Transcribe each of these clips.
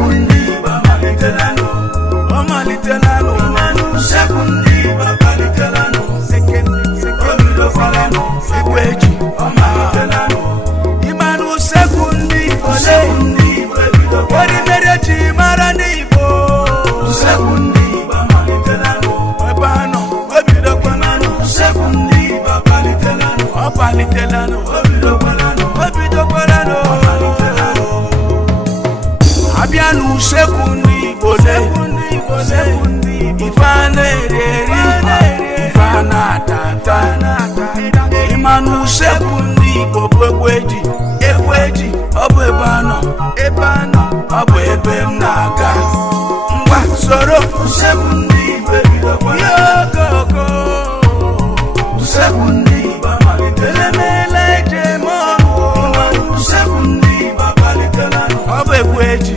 Sekundi bamalitelano, bamalitelano, sekundi bamalitelano, obido falano, sekweji bamalitelano, imanu sekundi ole, ori mereji maranibo, sekundi bamalitelano, ebano, obido falano, sekundi bamalitelano, bamalitelano, obido falano, abianu sekundi bole, ifane reri, ifana tata, imanu sekundi bobweji, ekweji, obebano, obo ebem naga, ngwa soro sekundi yokoko, sekundi elemele jemonu, sekundi babalitelano, obo ekweji.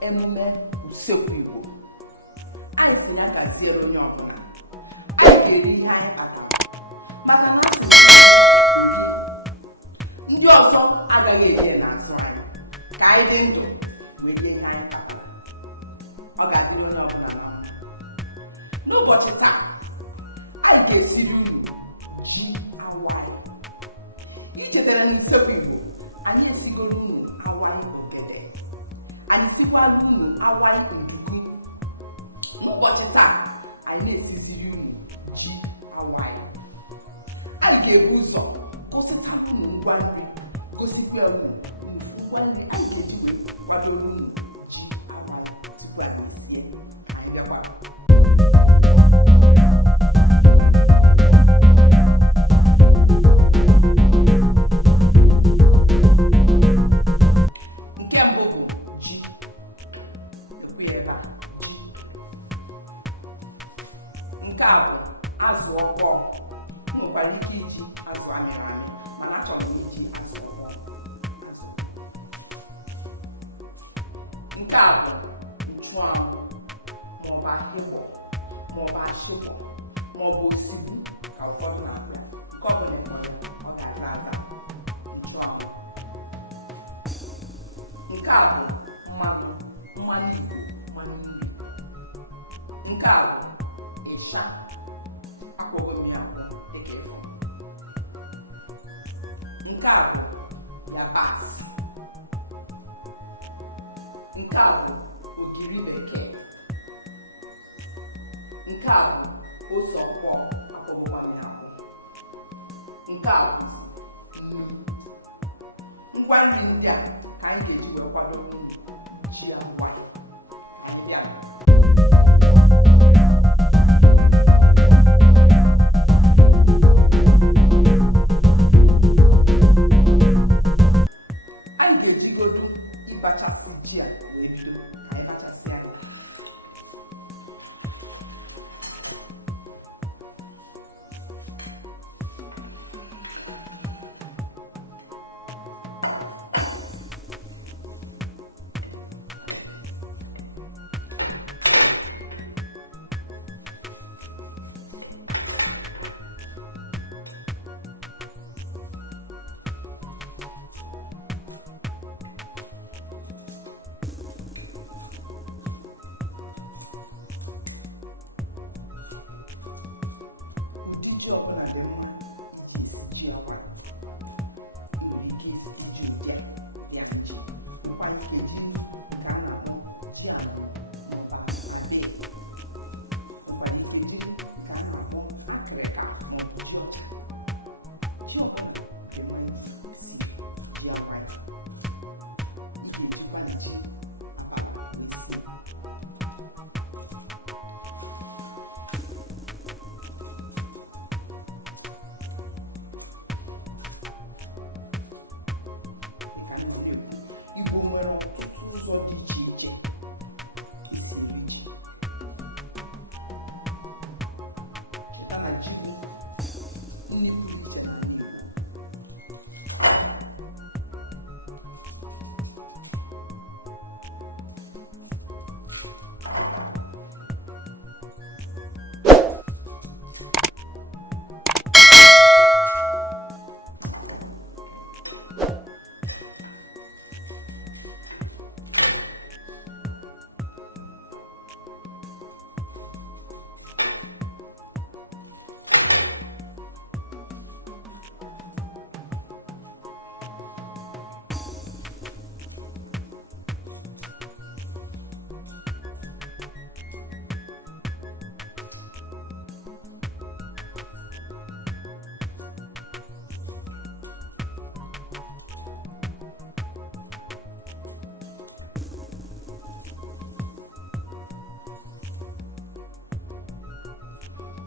emume usekwu Igbo anyị kwụnya gaziere onye ọbụla anyị ga-eri ihe anyị kpatara maka na ndị ọzọ agaghị eje n'azụ anyị ka anyị dị ndụ wee rie ihe anyị kpatara ọ ga-adịrị onye ọbụla mma. N'ụbọchị taa anyị ga-esiri unu ji awaị. Ichetara n'usekwu Igbo anyị esigoro unu awaị ogede, anyị tikwara unu awaị ojukwu. N'ụbọchị taa anyị na-esiziri unu ji awaị. Anyị ga-ebu ụzọ gosipụta unu ngwa nri, gosikwa unu ngwa nri anyị ga-eji wee kwado unu ji awaị tupu anyị sie. Anyị gakwa azụ ọkpọ. Nwekwara ike iji azụ amịrị amị, mana achọrọ m iji azụ ọkpọ. Nke a bụ nchụanwụ maọbụ ahịhịa maọbụ ashịkọ maọbụ osigbu ka ụfọdụ na-abịa. Nke ọ bụla ọ ga-ata ata nchụanwụ. Nke a bụ mmanụ Igbo, mmanụ nri. Nke a bụ ịsha. Nke a bụ yabasị. Nke a bụ ogiri bekee. Nke a bụ ose ọkpọ akwụkwọ. Nke a bụ nnu. Ngwa nri ndị a ka anyị ga-eji wee kwado ji awaị. Ịbachapụ ji a wee bido ka anyị bachasịa ya. ụzọ dị iche iche cheta na ji bụ nri pụrụ iche n'ala Igbo.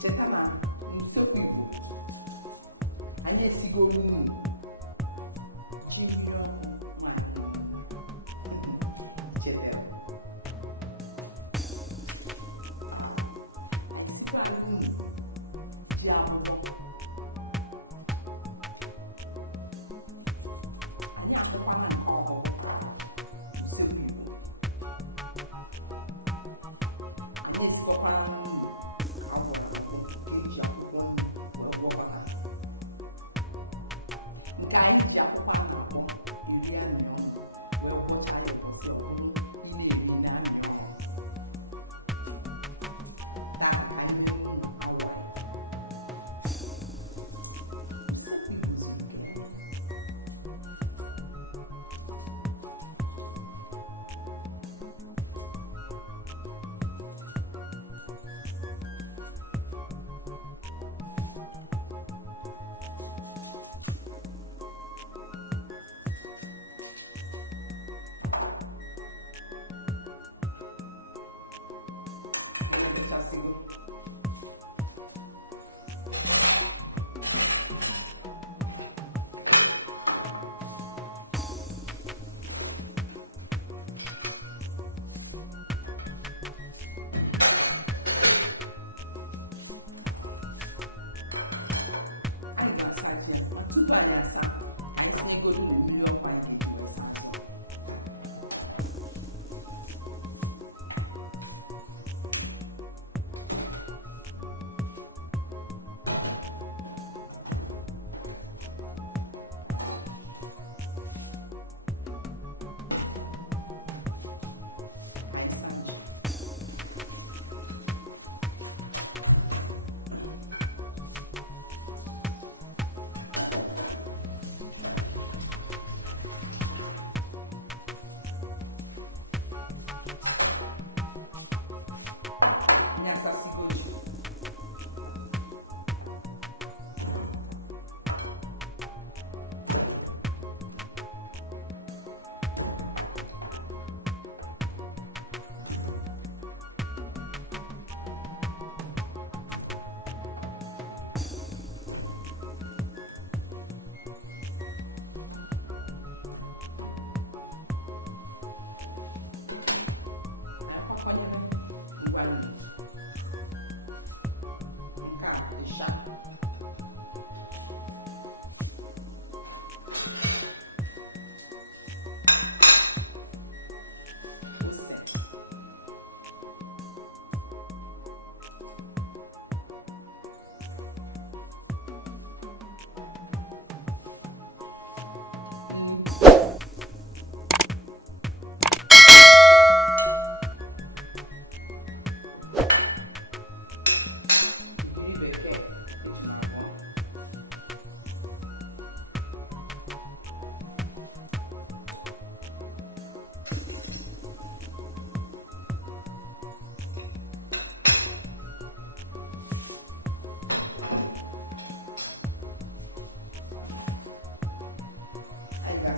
Cheta na n'usekwu Igbo anyị esigo n'uru ji chetara ji ahụhụ anyị ahụkwana nke ọhụrụ usekwu Igbo anyị esikọkwara anyị ji akwụkwọ a na-akpọ iri anyụ wee gwọcha ya ụbọchị ọbụla ihe eri na anyụ ọhụrụ dara ka ihe awa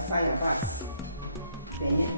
Fire basi. Then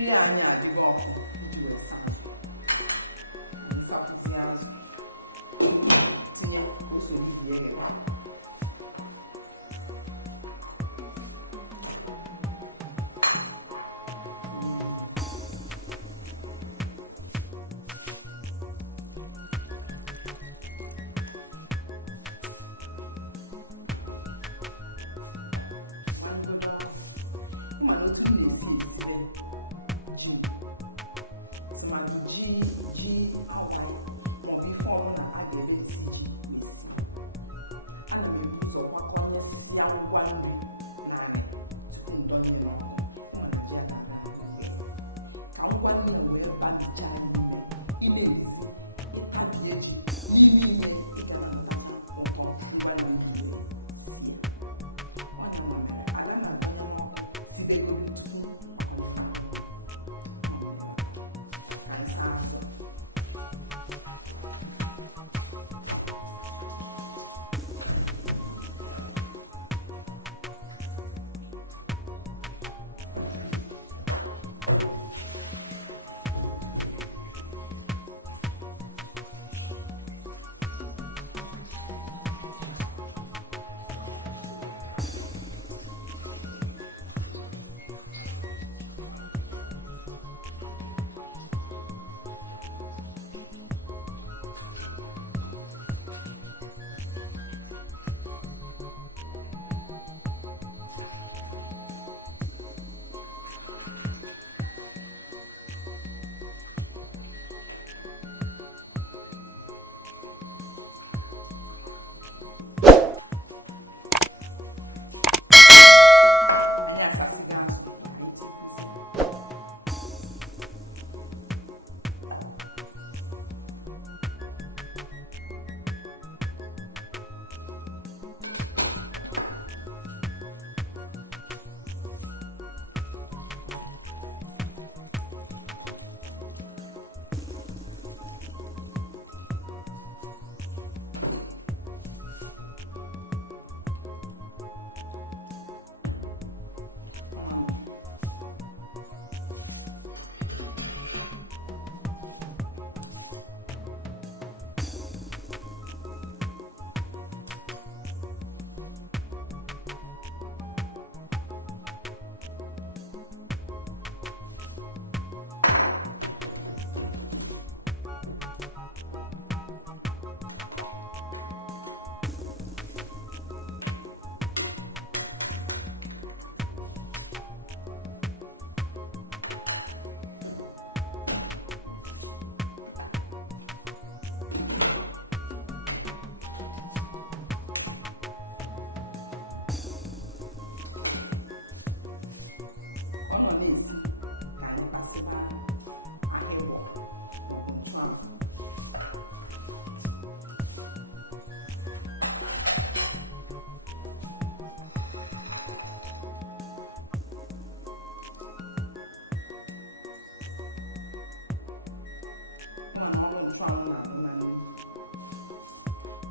mmiri anyị adịghị ọkụ iji weta nkapụzi azụ tinye ose bibie ya.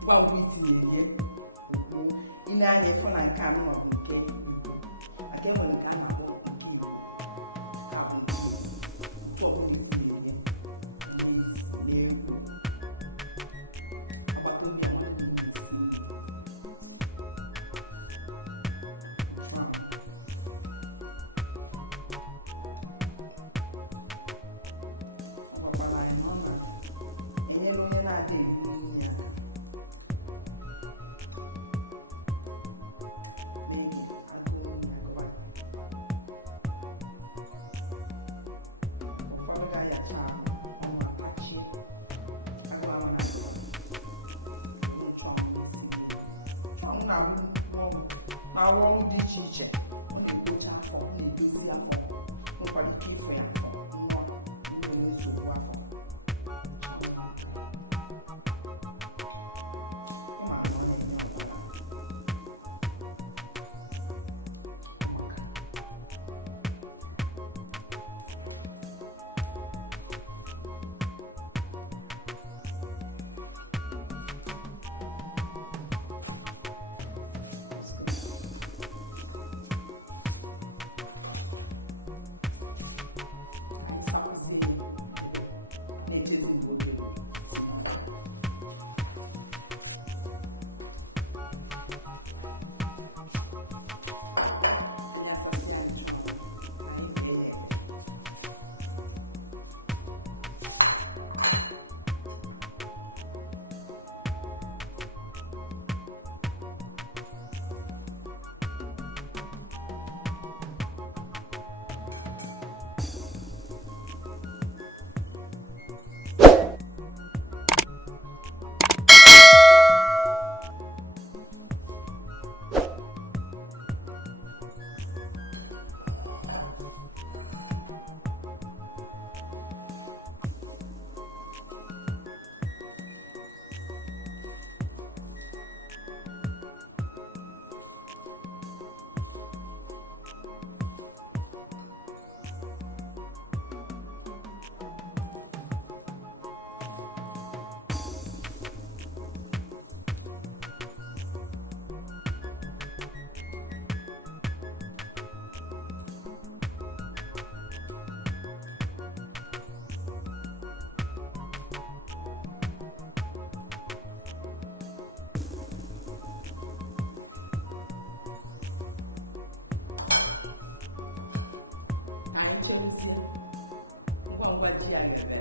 ngwa ngwa itinye ị na-anya ịfụ na nke a maọbụ nke maka enwere nke a na-akpọ nke Igbo ka bụ ọbụla itinye ihe ọgbakọ ndị ọgbakwara anyị na ọ na-enyere onye na-adịghị arụ ọrụ dị iche iche ọ na-edocha afọ, ọ na-edozi afọ, nwekwara ike ịfụ ya afọ nwa nwere nsogbu afọ. Ọchịchị ngwa ngwa ji ya ga-ebe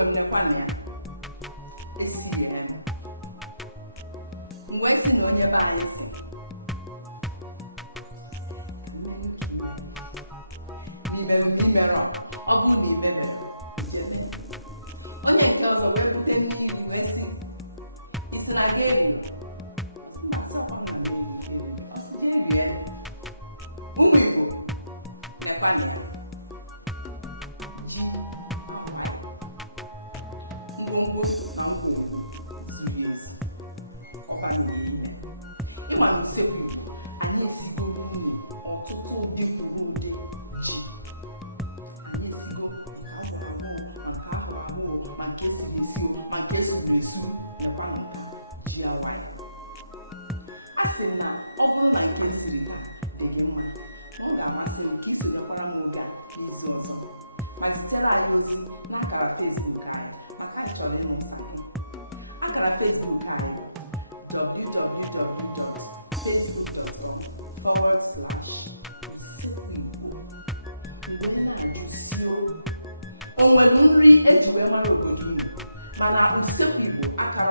when the one year. It's here. When you know your body. Remember, I will remember. Oh, yes, so the way put in me, it's like a ozi n'akara Facebook anyị maka nchọrọ ịnụ mkpaki. Akara Facebook anyị www.facebook.com/. O nwere nri eji wee mara obodo Igbo mana usekwu Igbo akara